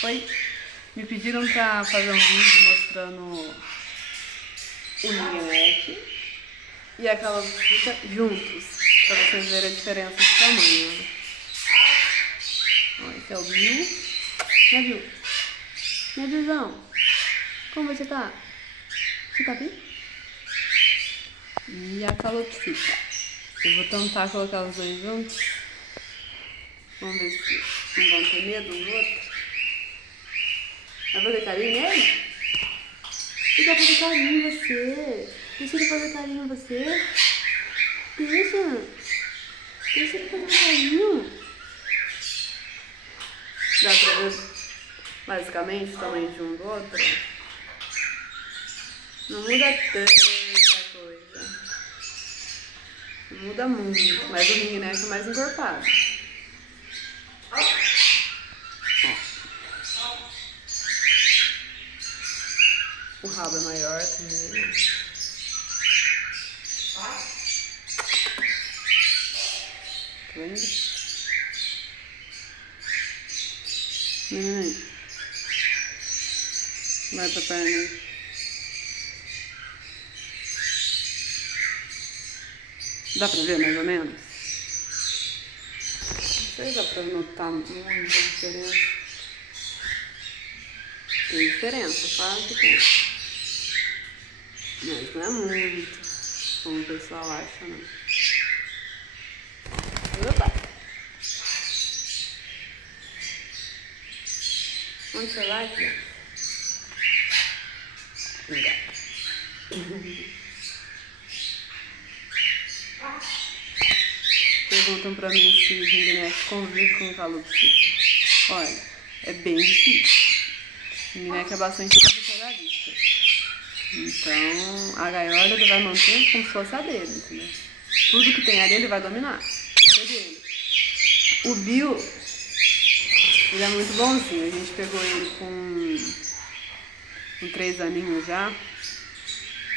Oi, me pediram pra fazer um vídeo mostrando o ring-neck e a calopsita juntos, pra vocês verem a diferença de tamanho. Ó, esse é o Bill. Né, Bill? Né, Billzão? Como você tá? Você tá bem? E a calopsita. Eu vou tentar colocar os dois juntos. Vamos ver se não vão ter medo um do outro. Vai fazer carinho nele? Ele quer fazer carinho em você. Deixa ele fazer carinho em você. Deixa. Deixa ele fazer carinho. Dá pra ver basicamente o tamanho de um do outro? Não muda tanta coisa. Não muda muito, mas o ring-neck é mais encorpado. O rabo é maior também. Tá vendo? Vai pra perna. Dá pra ver mais ou menos? Não sei se dá pra notar muita diferença. Tem diferença, claro que tem. Mas não é muito, como o pessoal acha, não. Opa! Onde você vai, filha? Perguntam pra mim se o ring-neck convive com o calopsita. Olha, é bem difícil. O ring-neck é bastante territorialista. Então, a gaiola ele vai manter como se fosse a dele, entendeu? Tudo que tem ali ele vai dominar. Isso é dele. O Bill, ele é muito bonzinho. A gente pegou ele com 3 aninhos já.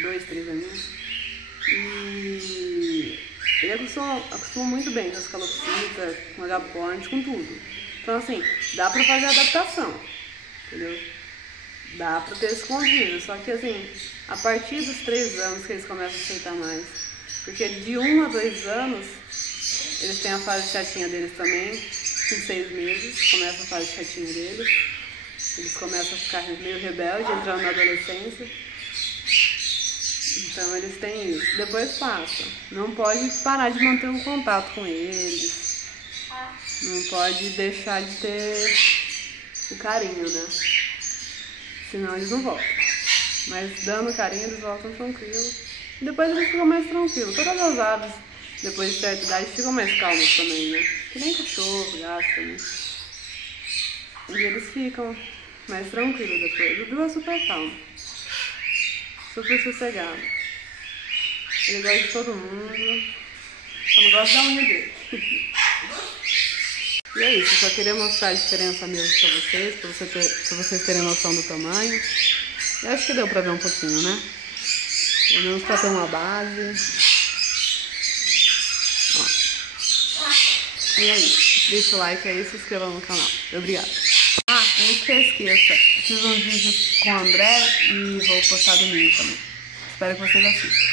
2, 3 aninhos. E ele acostumou muito bem com as calopsitas, com agapornis, com tudo. Então, assim, dá pra fazer a adaptação, entendeu? Dá pra ter esse convívio, só que assim, a partir dos 3 anos que eles começam a aceitar mais. Porque de 1 a 2 anos, eles têm a fase chatinha deles também, com 6 meses, começa a fase chatinha deles. Eles começam a ficar meio rebeldes, entrando na adolescência. Então eles têm isso. Depois passa. Não pode parar de manter um contato com eles. Não pode deixar de ter o carinho, né? Senão eles não voltam. Mas dando carinho, eles voltam tranquilos. E depois eles ficam mais tranquilos. Todas as aves, depois de certa idade, ficam mais calmas também, né? Que nem cachorro, gato também. E eles ficam mais tranquilos depois. O Bill é super calmo. Super sossegado. Ele gosta de todo mundo. Só não gosta da unha dele. E é isso, eu só queria mostrar a diferença mesmo pra vocês terem noção do tamanho. Eu acho que deu pra ver um pouquinho, né? Pelo menos pra ter uma base. Ó. E é isso. Deixa o like aí e se inscreva no canal. Obrigada. Ah, antes que eu esqueça, fiz um vídeo com o André e vou postar domingo também. Espero que vocês assistam.